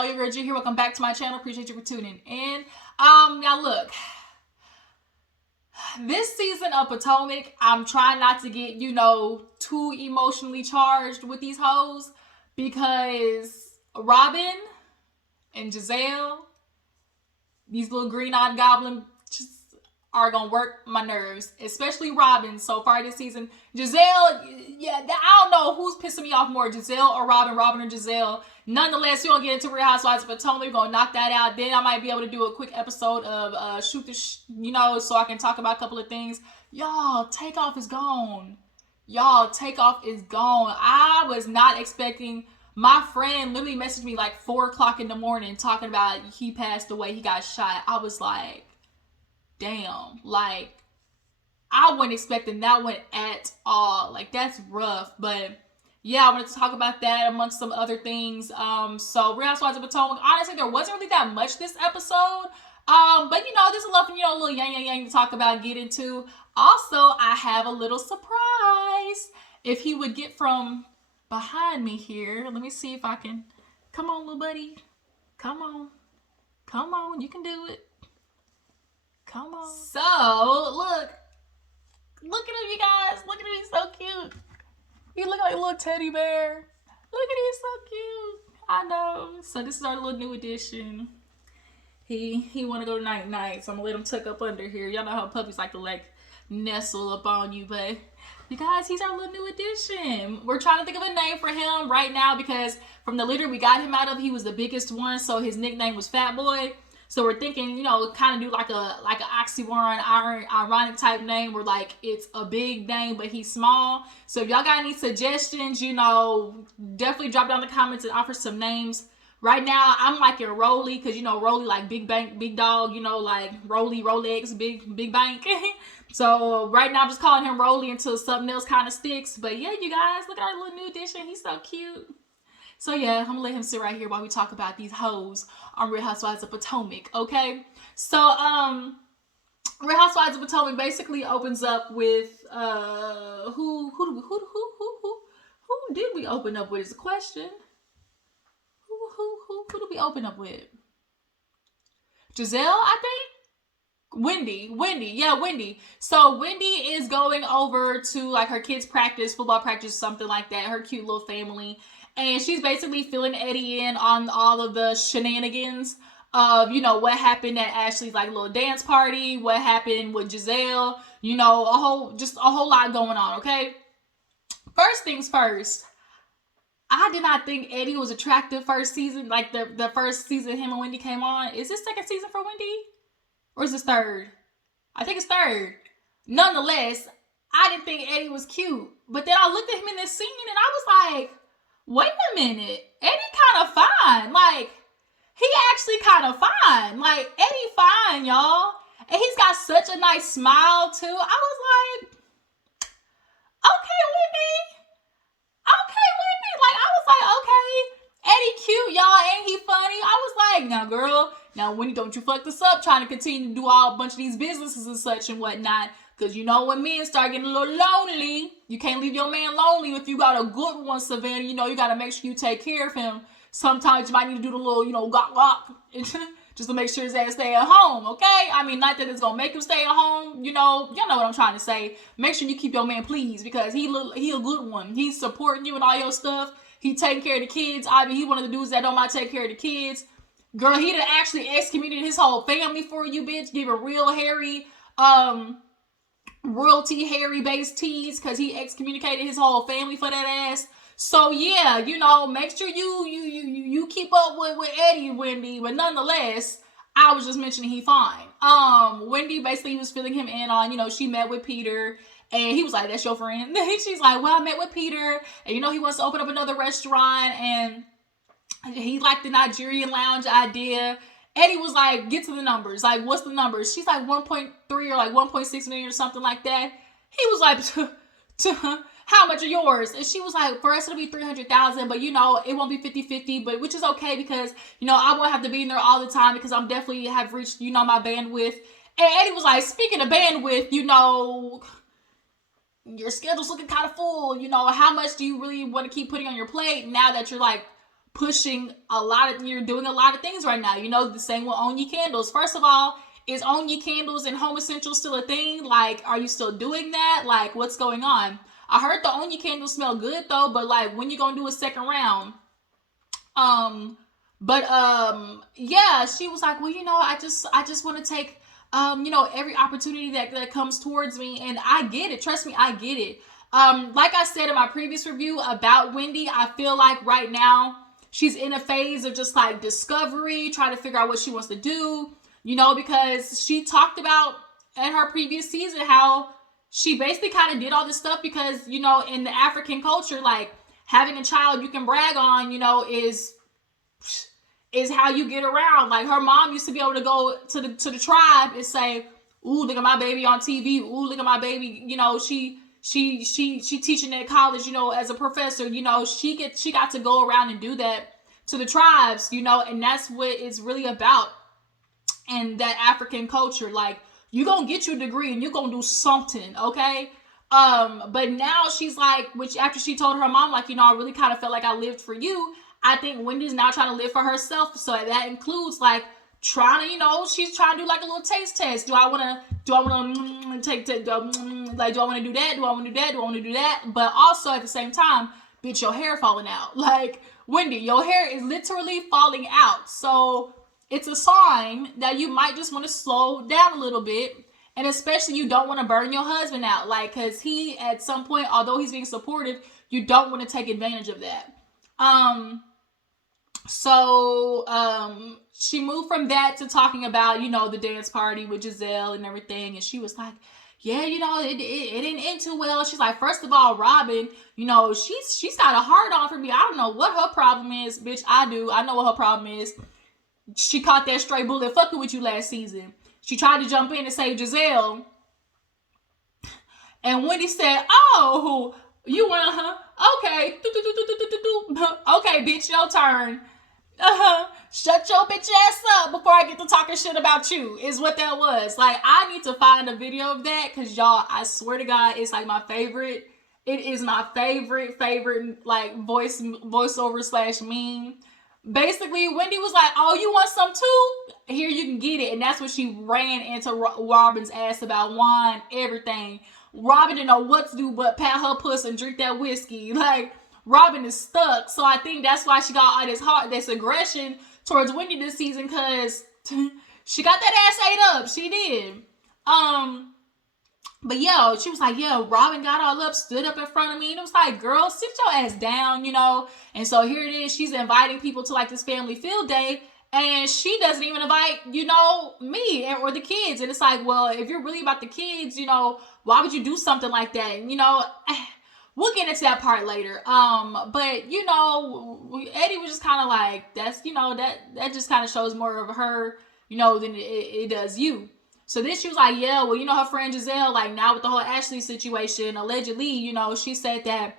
y'all, your girl G here. Welcome back to my channel. Appreciate you for tuning in. Now look, this season of Potomac, I'm trying not to get, too emotionally charged with these hoes because Robyn and Gizelle, these little green-eyed goblin, just are gonna work my nerves, especially Robyn so far this season. Gizelle, yeah, I don't know who's pissing me off more, Gizelle or Robyn or Gizelle. Nonetheless, we're gonna get into Real Housewives of Potomac. We're gonna knock that out. Then I might be able to do a quick episode of Shoot the so I can talk about a couple of things. Y'all, Takeoff is gone. Takeoff is gone. I was not expecting. My friend literally messaged me like 4 o'clock in the morning talking about he passed away, he got shot. I was like, damn, like, I wasn't expecting that one at all. Like, that's rough. But yeah, I wanted to talk about that amongst some other things. So Real Housewives of Potomac, honestly, there wasn't really that much this episode. But there's a lot of, a little yang to talk about, get into. Also, I have a little surprise. If he would get from behind me here, let me see if I can. Come on, little buddy. Come on, you can do it. Come on. So, look at him, you guys. Look at him, he's so cute. He look like a little teddy bear. Look at him, he's so cute. I know. So this is our little new addition. He want to go night-night, so I'm going to let him tuck up under here. Y'all know how puppies like to, nestle up on you, but you guys, he's our little new addition. We're trying to think of a name for him right now because from the litter we got him out of, he was the biggest one, so his nickname was Fat Boy. So we're thinking, kind of do like an oxymoron, ironic type name where it's a big name, but he's small. So if y'all got any suggestions, definitely drop down in the comments and offer some names. Right now, I'm liking Rolly, because, Rolly like big bank, big dog, like Rolly, Rolex, big bank. So right now, I'm just calling him Rolly until something else kind of sticks. But yeah, you guys, look at our little new addition. He's so cute. So yeah, I'm gonna let him sit right here while we talk about these hoes on Real Housewives of Potomac, okay? So, Real Housewives of Potomac basically opens up with, who did we open up with is the question. Who did we open up with? Gizelle, I think? Wendy. Yeah, Wendy. So Wendy is going over to her kids' practice, football practice, something like that, her cute little family. And she's basically filling Eddie in on all of the shenanigans of, what happened at Ashley's little dance party, what happened with Gizelle, a whole lot going on, okay? First things first, I did not think Eddie was attractive first season, the first season him and Wendy came on. Is this second season for Wendy? Or is this third? I think it's third. Nonetheless, I didn't think Eddie was cute. But then I looked at him in this scene and I was like, wait a minute, Eddie kind of fine. He actually kind of fine. Eddie fine, y'all. And he's got such a nice smile, too. I was like, okay, Wendy. Okay. Eddie cute, y'all. Ain't he funny? I was like, now, girl, Wendy, don't you fuck this up trying to continue to do a bunch of these businesses and such and whatnot. Because when men start getting a little lonely, you can't leave your man lonely if you got a good one, Savannah. You got to make sure you take care of him. Sometimes you might need to do the little, gawk, just to make sure his ass stay at home, okay? I mean, not that it's going to make him stay at home, y'all know what I'm trying to say. Make sure you keep your man pleased because he a good one. He's supporting you and all your stuff. He taking care of the kids. I mean, he one of the dudes that don't mind take care of the kids. Girl, he done actually excommunicated his whole family for you, bitch. Give a real hairy, royalty Harry-based tease because he excommunicated his whole family for that ass. So yeah, make sure you keep up with Eddie, Wendy. But nonetheless, I was just mentioning he fine. Wendy basically was filling him in on, she met with Peter. And he was like, that's your friend? She's like, well, I met with Peter. And, he wants to open up another restaurant. And he liked the Nigerian lounge idea. Eddie was like, get to the numbers. What's the numbers? She's like 1.3 or 1.6 million or something like that. He was like, how much are yours? And she was like, for us it'll be 300,000, but it won't be 50-50, but which is okay because, I won't have to be in there all the time because I'm definitely have reached, my bandwidth. And Eddie was like, speaking of bandwidth, your schedule's looking kind of full. How much do you really want to keep putting on your plate now that you're you're doing a lot of things right now. The same with Own Ye Candles. First of all, is Own Ye Candles and Home Essentials still a thing? Like, are you still doing that? Like, what's going on? I heard the Own Ye Candles smell good though, but like, when you gonna do a second round? Yeah, she was like, well, I just want to take, every opportunity that comes towards me. And I get it. Trust me, I get it. Like I said in my previous review about Wendy, I feel like right now she's in a phase of just like discovery, trying to figure out what she wants to do, because she talked about in her previous season how she basically kind of did all this stuff because, in the African culture, like having a child you can brag on, is how you get around. Like her mom used to be able to go to the tribe and say, "Ooh, look at my baby on TV. Ooh, look at my baby. She teaching at college. As a professor. She got to go around and do that to the tribes. And that's what it's really about in that African culture. Like you gonna get your degree and you gonna do something, okay? But now she's like, which after she told her mom, like, I really kind of felt like I lived for you. I think Wendy's now trying to live for herself. So that includes like trying to, she's trying to do like a little taste test. Do I want to take, do I want to do that? Do I want to do that? Do I want to do that? But also at the same time, bitch, your hair falling out. Like, Wendy, your hair is literally falling out. So it's a sign that you might just want to slow down a little bit. And especially you don't want to burn your husband out. Like, because he, at some point, although he's being supportive, you don't want to take advantage of that. So she moved from that to talking about, the dance party with Gizelle and everything. And she was like, yeah, it didn't end too well. She's like, first of all, Robyn, she's got a hard on for me. I don't know what her problem is, bitch. I do. I know what her problem is. She caught that stray bullet fucking with you last season. She tried to jump in and save Gizelle. And Wendy said, oh, you want her? Okay. Okay, bitch, your turn. Shut your bitch ass up before I get to talking shit about you, is what that was. Like, I need to find a video of that, because y'all, I swear to God, it's like my favorite. It is my favorite, like, voiceover / meme. Basically, Wendy was like, oh, you want some too? Here, you can get it. And that's when she ran into Robyn's ass about wine, everything. Robyn didn't know what to do but pat her puss and drink that whiskey. Like, Robyn is stuck. So I think that's why she got all this aggression towards Wendy this season, because she got that ass ate up. She did. But yeah, she was like, yeah, Robyn got all up, stood up in front of me, and it was like, girl, sit your ass down, And so here it is, she's inviting people to like this family field day, and she doesn't even invite, me or the kids. And it's like, well, if you're really about the kids, why would you do something like that? And, we'll get into that part later. But Eddie was just kind of like, that's, that just kind of shows more of her, than it does you. So then she was like, yeah, well, her friend Gizelle, like now with the whole Ashley situation, allegedly, she said that,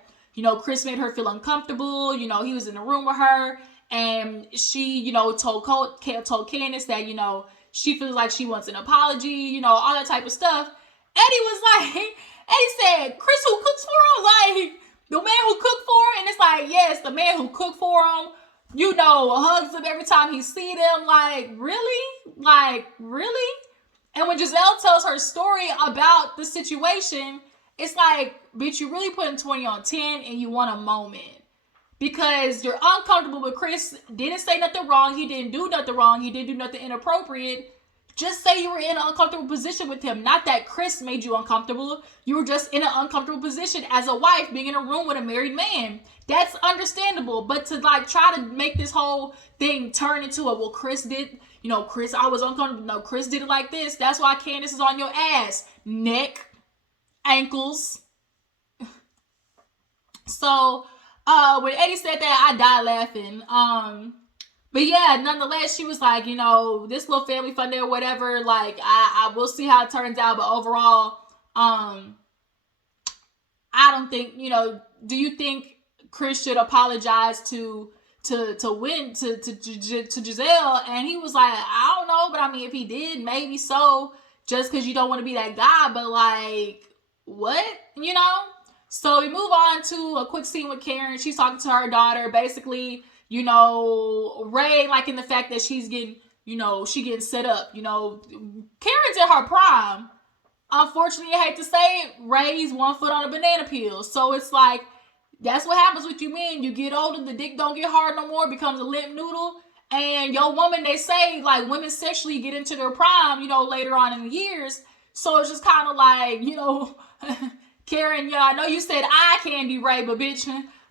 Chris made her feel uncomfortable. He was in the room with her, and she, told Candace that, she feels like she wants an apology, all that type of stuff. Eddie was like, Eddie said, Chris who cooks for him? Like, the man who cooked for him? And it's like, yes, the man who cooked for him, hugs him every time he see them. Like, really? Like, really? And when Gizelle tells her story about the situation, it's like, bitch, you really putting 20 on 10 and you want a moment. Because you're uncomfortable with Chris. Didn't say nothing wrong. He didn't do nothing wrong. He didn't do nothing inappropriate. Just say you were in an uncomfortable position with him. Not that Chris made you uncomfortable. You were just in an uncomfortable position as a wife being in a room with a married man. That's understandable. But to like try to make this whole thing turn into a, well, Chris did, Chris, I was uncomfortable. No, Chris did it like this. That's why Candace is on your ass. Neck, ankles. So, when Eddie said that, I died laughing. But yeah, nonetheless, she was like, this little family fun day or whatever, like, I will see how it turns out. But overall, I don't think, do you think Chris should apologize to Gizelle? And he was like, I don't know, but I mean, if he did, maybe so, just because you don't want to be that guy. But like, what? So we move on to a quick scene with Karen. She's talking to her daughter. Basically, you know, Ray liking the fact that she's getting, you know, she getting set up. You know, Karen's in her prime. Unfortunately, I hate to say it, Ray's 1 foot on a banana peel. So it's like, that's what happens with you men. You get older, the dick don't get hard no more, becomes a limp noodle. And your woman, they say, like, women sexually get into their prime, you know, later on in the years. So it's just kind of like, you know, Karen, yeah, I know you said eye candy, Ray, but bitch,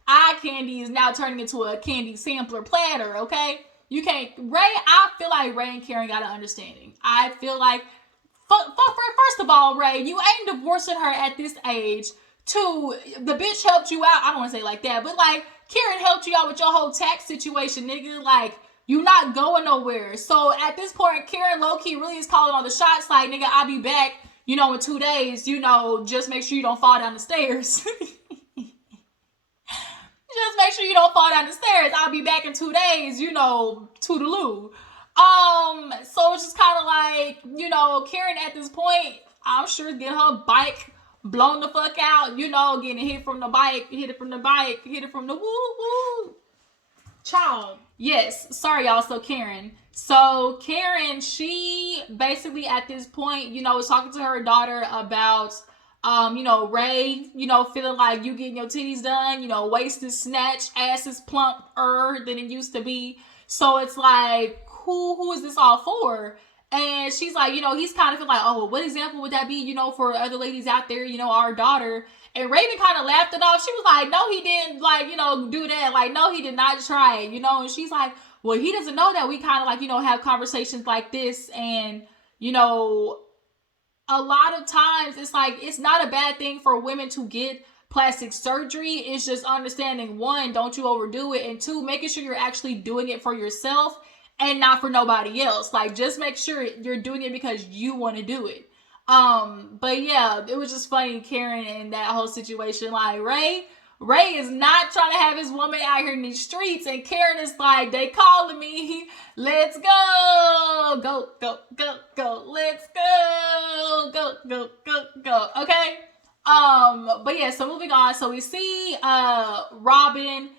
eye candy is now turning into a candy sampler platter, okay? You can't, Ray, I feel like Ray and Karen got an understanding. I feel like, first of all, Ray, you ain't divorcing her at this age. Two, the bitch helped you out. I don't want to say it like that, but like, Karen helped you out with your whole tax situation, nigga. Like, you not going nowhere. So at this point, Karen low-key really is calling all the shots. Like, nigga, I'll be back, you know, in 2 days. You know, just make sure you don't fall down the stairs. Just make sure you don't fall down the stairs. I'll be back in 2 days, you know, toodaloo. So it's just kind of like, you know, Karen at this point, I'm sure getting her bike blown the fuck out, you know, getting hit from the bike, hit it from the woo. Child. Yes, sorry y'all. So Karen, she basically at this point, you know, was talking to her daughter about, you know, Ray, you know, feeling like you getting your titties done, you know, waist is snatched, ass is plumper than it used to be. So it's like, who is this all for? And she's like, you know, he's kind of feeling like, oh, well, what example would that be, you know, for other ladies out there, you know, our daughter. And Raven kind of laughed it off. She was like, no, he didn't, like, you know, do that. Like, no, he did not try it, you know. And she's like, well, he doesn't know that we kind of like, you know, have conversations like this. And, you know, a lot of times it's like, it's not a bad thing for women to get plastic surgery. It's just understanding, one, don't you overdo it. And two, making sure you're actually doing it for yourself and not for nobody else. Like, just make sure you're doing it because you want to do it. But yeah, it was just funny, Karen, and that whole situation. Like, Ray is not trying to have his woman out here in these streets, and Karen is like, they calling me, let's go, let's go, okay? But yeah, so moving on, so we see, Robyn,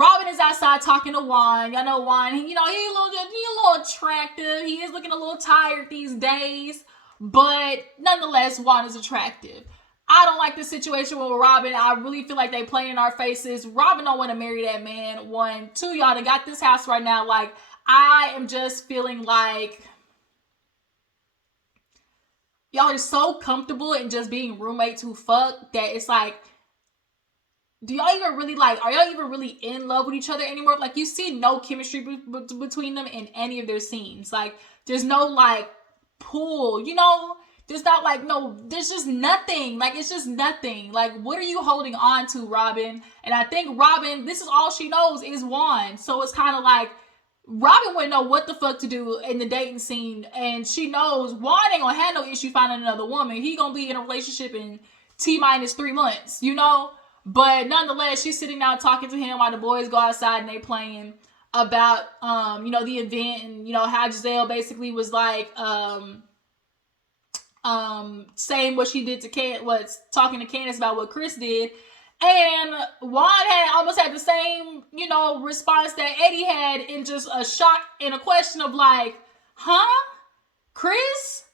Robyn is outside talking to Juan. Y'all know Juan, he a little attractive. He is looking a little tired these days, but nonetheless, Juan is attractive. I don't like this situation with Robyn. I really feel like they play in our faces. Robyn don't want to marry that man. 1, 2, y'all done got this house right now. Like, I am just feeling like y'all are so comfortable in just being roommates who fuck that it's like, do y'all even really like, are y'all even really in love with each other anymore? Like, you see no chemistry between them in any of their scenes. Like, there's no like pull, you know? There's not like, no, there's just nothing. Like, it's just nothing. Like, what are you holding on to, Robyn? And I think Robyn, this is all she knows is Juan. So it's kind of like, Robyn wouldn't know what the fuck to do in the dating scene. And she knows Juan ain't gonna have no issue finding another woman. He gonna be in a relationship in T-3 months, you know? But nonetheless, she's sitting down talking to him while the boys go outside and they playing about, you know, the event and, you know, how Gizelle basically was like, saying what she did to talking to Candace about what Chris did. And Juan almost had the same, you know, response that Eddie had, in just a shock and a question of like, huh? Chris?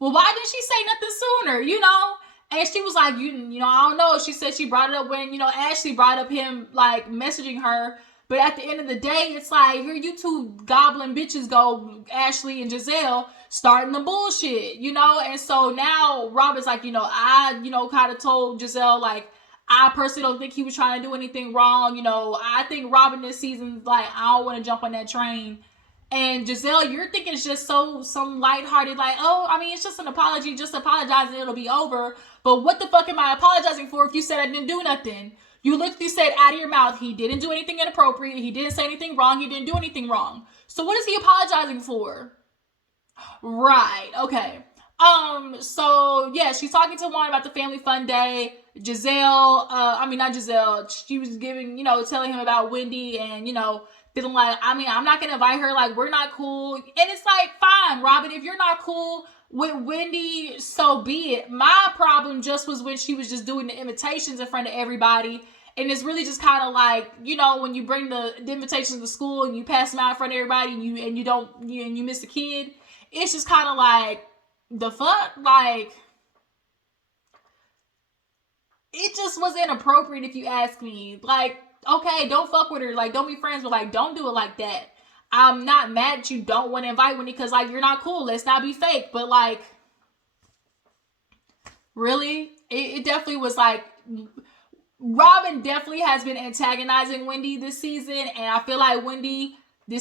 Well, why didn't she say nothing sooner, you know? And she was like, you know, I don't know. She said she brought it up when, you know, Ashley brought up him, like, messaging her. But at the end of the day, it's like, here you two goblin bitches go, Ashley and Gizelle, starting the bullshit, you know? And so now Robyn's like, you know, I, you know, kind of told Gizelle, like, I personally don't think he was trying to do anything wrong. You know, I think Robyn this season, like, I don't want to jump on that train. And Gizelle, you're thinking it's just some lighthearted, like, oh, I mean, it's just an apology, just apologize and it'll be over. But what the fuck am I apologizing for if you said I didn't do nothing? You literally said out of your mouth, he didn't do anything inappropriate, he didn't say anything wrong, he didn't do anything wrong. So what is he apologizing for? Right, okay. So yeah, she's talking to Juan about the family fun day. Gizelle, not Gizelle, she was giving, you know, telling him about Wendy and, you know, feeling like, I mean, I'm not going to invite her. Like, we're not cool. And it's like, fine, Robyn, if you're not cool with Wendy, so be it. My problem just was when she was just doing the invitations in front of everybody. And it's really just kind of like, you know, when you bring the invitations to school and you pass them out in front of everybody and you miss a kid. It's just kind of like, the fuck? Like, it just was inappropriate if you ask me. Like, okay, don't fuck with her. Like, don't be friends, but like, don't do it like that. I'm not mad that you don't want to invite Wendy because like, you're not cool. Let's not be fake. But like, really? It definitely was like, Robyn definitely has been antagonizing Wendy this season, and I feel like Wendy's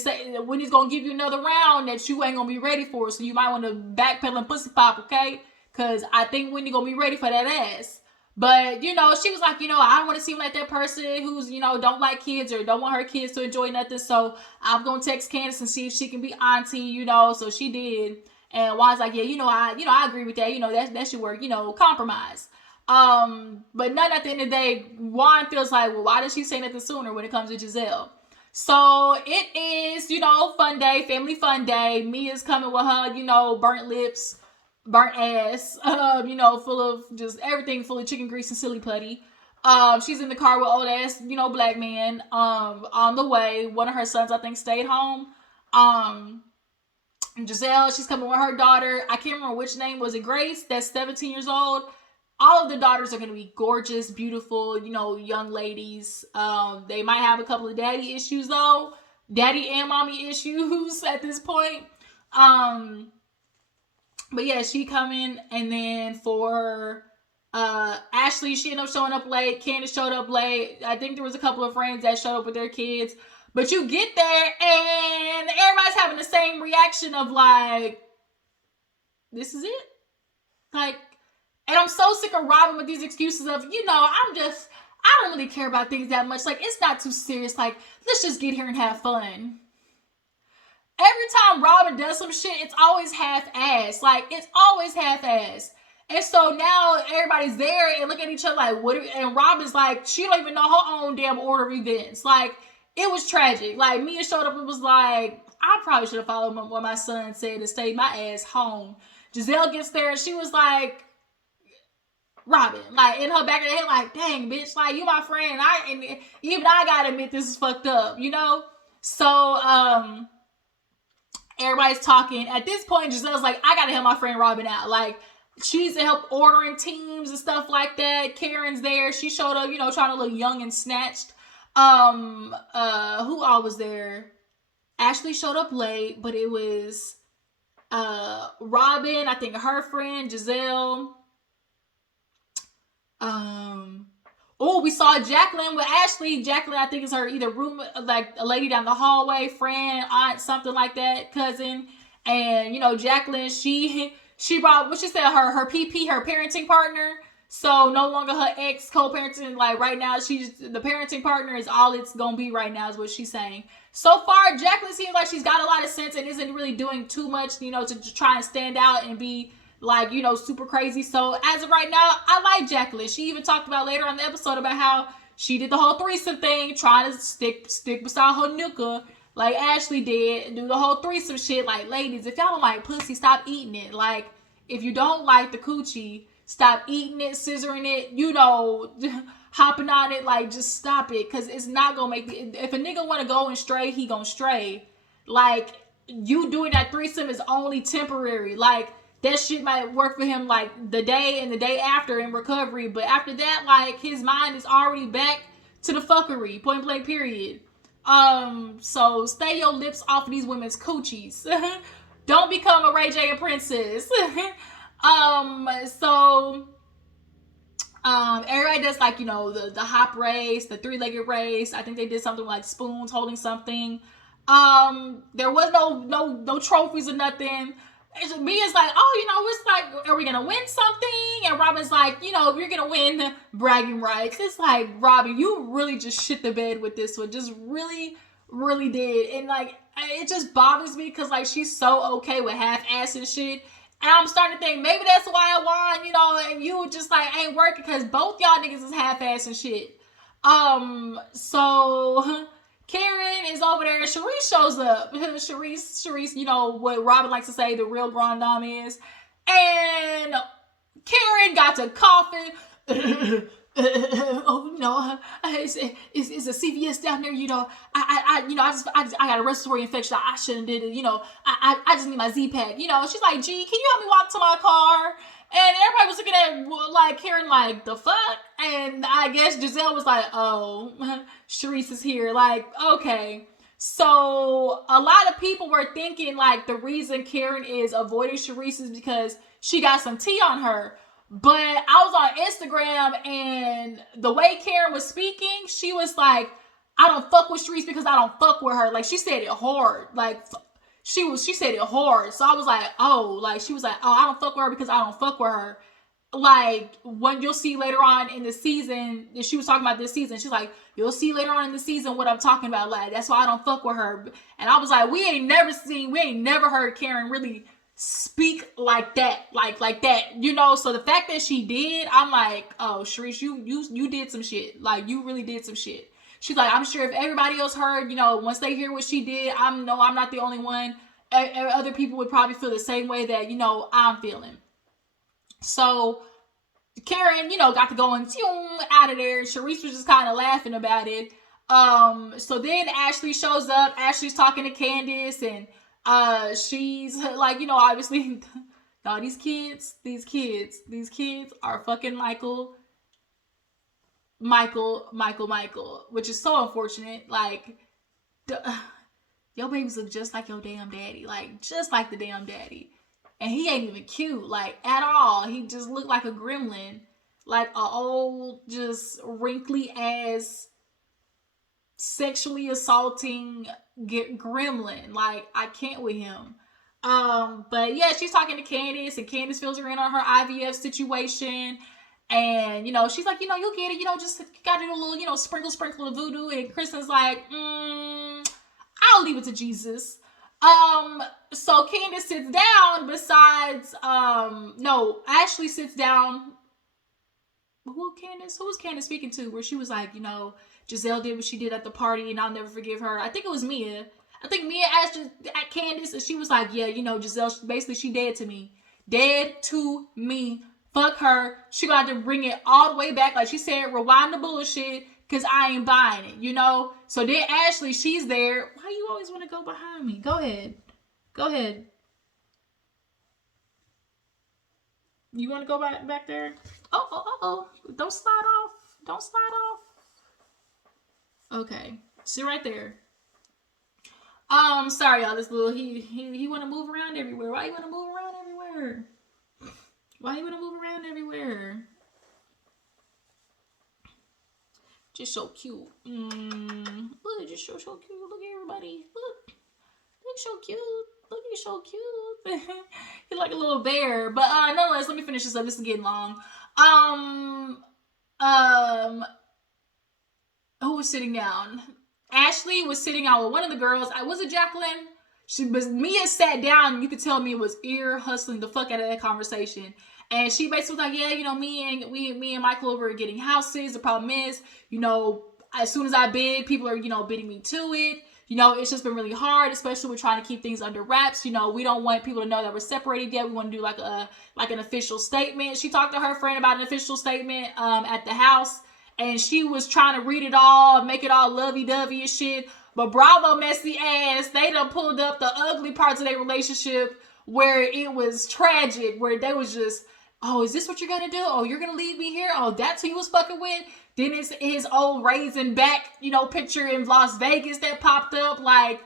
gonna give you another round that you ain't gonna be ready for, so you might want to backpedal and pussy pop, okay? Because I think Wendy gonna be ready for that ass. But, you know, she was like, you know, I don't want to seem like that person who's, you know, don't like kids or don't want her kids to enjoy nothing. So I'm going to text Candace and see if she can be auntie, you know. So she did. And Juan's like, yeah, I agree with that. You know, that should work, you know, compromise. But none at the end of the day, Juan feels like, well, why did she say nothing sooner when it comes to Gizelle? So it is, you know, fun day, family fun day. Mia's coming with her, you know, burnt lips, burnt ass, you know, full of just everything, full of chicken grease and silly putty. She's in the car with old ass, you know, black man. On the way, one of her sons, I think, stayed home. Gizelle, she's coming with her daughter. I can't remember which name. Was it Grace? That's 17 years old. All of the daughters are going to be gorgeous, beautiful, you know, young ladies. They might have a couple of daddy issues, though. Daddy and mommy issues at this point. But yeah, she coming. And then for Ashley, she ended up showing up late. Candace showed up late. I think there was a couple of friends that showed up with their kids. But you get there and everybody's having the same reaction of like, this is it? Like, and I'm so sick of Robyn with these excuses of, you know, I don't really care about things that much. Like, it's not too serious. Like, let's just get here and have fun. Every time Robyn does some shit, it's always half-assed. Like, it's always half-assed. And so now everybody's there and look at each other like, what? And Robyn's like, she don't even know her own damn order of events. Like, it was tragic. Like, Mia showed up and was like, I probably should have followed what my son said and stayed my ass home. Gizelle gets there and she was like, Robyn, like, in her back of the head, like, dang, bitch, like, you my friend. And even I gotta admit this is fucked up, you know? So, everybody's talking. At this point, Giselle's like, I gotta help my friend Robyn out. Like, she's to help ordering teams and stuff like that. Karen's there. She showed up, you know, trying to look young and snatched. Who all was there? Ashley showed up late, but it was, Robyn, I think her friend, Gizelle. We saw Jacqueline with Ashley. Jacqueline, I think, is her either room, like a lady down the hallway, friend, aunt, something like that, cousin. And, you know, Jacqueline, she brought, what she said, her PP, her parenting partner. So no longer her ex co-parenting. Like, right now, the parenting partner is all it's gonna be right now, is what she's saying. So far, Jacqueline seems like she's got a lot of sense and isn't really doing too much, you know, to try and stand out and be, like, you know, super crazy. So as of right now, I like Jacqueline. She even talked about later on the episode about how she did the whole threesome thing, trying to stick beside her nooka, like Ashley did, and do the whole threesome shit. Like, ladies, if y'all don't like pussy, stop eating it. Like, if you don't like the coochie, stop eating it, scissoring it, you know, hopping on it. Like, just stop it, because it's not gonna make it. If a nigga want to go and stray, he gonna stray. Like, you doing that threesome is only temporary. Like, that shit might work for him, like, the day and the day after in recovery. But after that, like, his mind is already back to the fuckery. Point blank, period. So stay your lips off of these women's coochies. Don't become a Ray J princess. Everybody does, like, you know, the hop race, the three-legged race. I think they did something like spoons holding something. There was no trophies or nothing. Mia's like, oh, you know, it's like, are we gonna win something? And Robyn's like, you know, you're gonna win bragging rights. It's like, Robyn, you really just shit the bed with this one. Just really, really did. And like, it just bothers me because, like, she's so okay with half-ass and shit. And I'm starting to think, maybe that's why I won, you know, and you just, like, ain't working because both y'all niggas is half-ass and shit. So Karen is over there and Charrisse shows up. Charrisse, you know what Robyn likes to say, the real grand dame is. And Karen got to coughing oh no, it's a CVS down there. I got a respiratory infection. I shouldn't did it. I just need my Z-Pack. She's like, gee, can you help me walk to my car? And everybody was looking at like Karen like, the fuck? And I guess Gizelle was like, oh, Charrisse is here. Like, okay. So a lot of people were thinking like the reason Karen is avoiding Charrisse is because she got some tea on her. But I was on Instagram and the way Karen was speaking, she was like, I don't fuck with Charrisse because I don't fuck with her. Like she said it hard. Like she said it hard. So I was like, oh, like she was like, oh, I don't fuck with her because I don't fuck with her. Like when you'll see later on in the season, she was talking about this season, she's like, you'll see later on in the season what I'm talking about. Like that's why I don't fuck with her. And I was like, we ain't never heard Karen really speak like that, like that, so the fact that she did, I'm like, oh, Charrisse, you did some shit. Like you really did some shit. She's like, I'm sure if everybody else heard, once they hear what she did, I'm not the only one. Other people would probably feel the same way that I'm feeling. So Karen, got to go and out of there. Charrisse was just kind of laughing about it. So then Ashley shows up. Ashley's talking to Candace, and she's like, obviously, no, these kids are fucking Michael, which is so unfortunate. Like, your babies look just like your damn daddy, like just like the damn daddy, and he ain't even cute, like at all. He just looked like a gremlin, like a old, just wrinkly ass, sexually assaulting gremlin. Like I can't with him. But yeah, she's talking to Candace, and Candace fills her in on her IVF situation. And she's like, you'll get it. Just gotta do a little, sprinkle of voodoo. And Kristen's like, I'll leave it to Jesus. So Candace sits down besides, no, Ashley sits down. Who was Candace speaking to? Where she was like, Gizelle did what she did at the party, and I'll never forgive her. I think it was Mia. I think Mia asked at Candace, and she was like, yeah, Gizelle, basically, she dead to me. Dead to me. Fuck her. She got to bring it all the way back. Like she said, rewind the bullshit, because I ain't buying it, So then Ashley, she's there. Why you always want to go behind me? Go ahead. You want to go back there? Oh. Don't slide off. Okay. Sit right there. Sorry, y'all. This little, he want to move around everywhere. Why you want to move around everywhere? Just so cute. Look, just so cute. Look at everybody. Look so cute. He's so cute. He's like a little bear. But nonetheless, let me finish this up. This is getting long. Who was sitting down? Ashley was sitting out with one of the girls. Was it Jacqueline? Mia sat down. You could tell me it was ear hustling the fuck out of that conversation. And she basically was like, yeah, me and Michael were getting houses. The problem is, as soon as I bid, people are, bidding me to it. It's just been really hard, especially with trying to keep things under wraps. We don't want people to know that we're separated yet. We want to do like an official statement. She talked to her friend about an official statement at the house, and she was trying to read it all, make it all lovey-dovey and shit. But Bravo messy ass, they done pulled up the ugly parts of their relationship where it was tragic, where they was just, oh, is this what you're gonna do? Oh, you're gonna leave me here? Oh, that's who you was fucking with? Then it's his old raising back, picture in Las Vegas that popped up, like,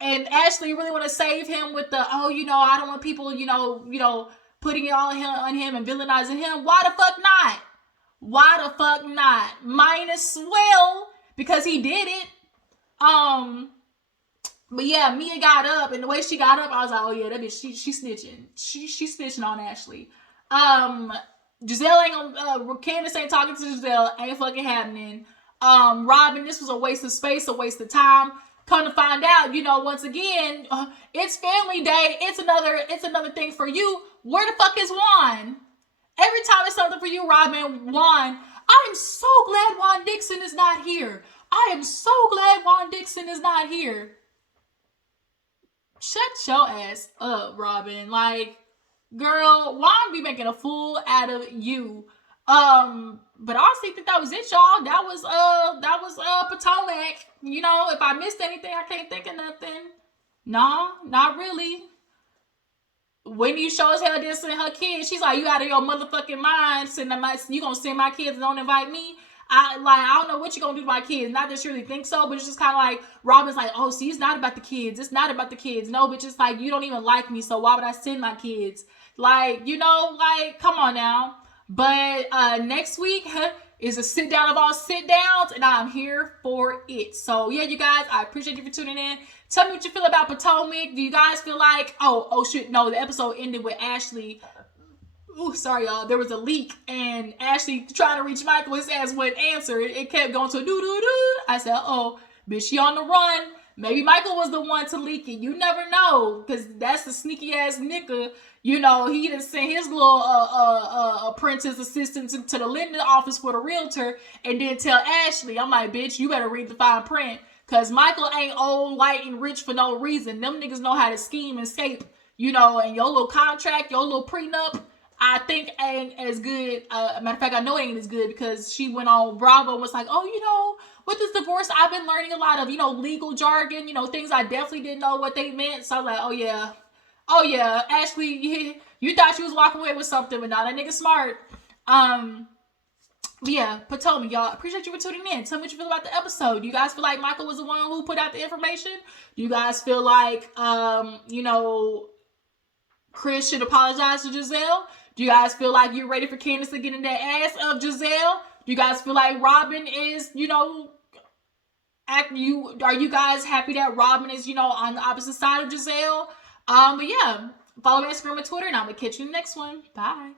and Ashley really want to save him with the, oh, I don't want people, putting it all on him and villainizing him. Why the fuck not? Minus Will, because he did it. But yeah, Mia got up, and the way she got up, I was like, oh yeah, that bitch, she snitching. She snitching on Ashley. Gizelle ain't gonna, Candace ain't talking to Gizelle, ain't fucking happening. Robyn, this was a waste of space, a waste of time. Come to find out, once again, it's family day. It's another thing for you. Where the fuck is Juan? Every time it's something for you, Robyn, Juan. I am so glad Juan Dixon is not here. Shut your ass up, Robyn. Like, girl, Juan be making a fool out of you. But I honestly think that was it, y'all. That was Potomac. You know, if I missed anything, I can't think of nothing. No, not really. When you show as hell dissing her kids, she's like, you out of your motherfucking mind. You gonna send my kids and don't invite me? I don't know what you gonna do to my kids. Not that she really thinks so, but it's just kind of like Robyn's like, oh, see, it's not about the kids. It's not about the kids. No, but just like you don't even like me, so why would I send my kids? Like, you know, like come on now. But next week is a sit down of all sit downs, and I'm here for it. So yeah, you guys, I appreciate you for tuning in. Tell me what you feel about Potomac. Do you guys feel like, oh shit, no, the episode ended with Ashley. Ooh, sorry, y'all. There was a leak, and Ashley trying to reach Michael. His ass wouldn't answer. It kept going to a doo-doo-doo. I said, oh, bitch, she on the run. Maybe Michael was the one to leak it. You never know, because that's the sneaky-ass nigga. You know, he done sent his little apprentice assistant to the lending office for the realtor and then tell Ashley, I'm like, bitch, you better read the fine print. Because Michael ain't old, white, and rich for no reason. Them niggas know how to scheme and escape. You know, and your little contract, your little prenup, I think ain't as good. Matter of fact, I know it ain't as good because she went on Bravo and was like, oh, you know, with this divorce, I've been learning a lot of, you know, legal jargon, you know, things I definitely didn't know what they meant. So I was like, oh yeah, Ashley, you thought you was walking away with something, but now that nigga smart. Yeah, Potomac, y'all. Appreciate you for tuning in. Tell me what you feel about the episode. Do you guys feel like Michael was the one who put out the information? Do you guys feel like, you know, Chris should apologize to Gizelle? Do you guys feel like you're ready for Candace to get in that ass of Gizelle? Do you guys feel like Robyn is, you know, are you guys happy that Robyn is, you know, on the opposite side of Gizelle? But yeah, follow me on Instagram and Twitter, and I'm gonna catch you in the next one. Bye.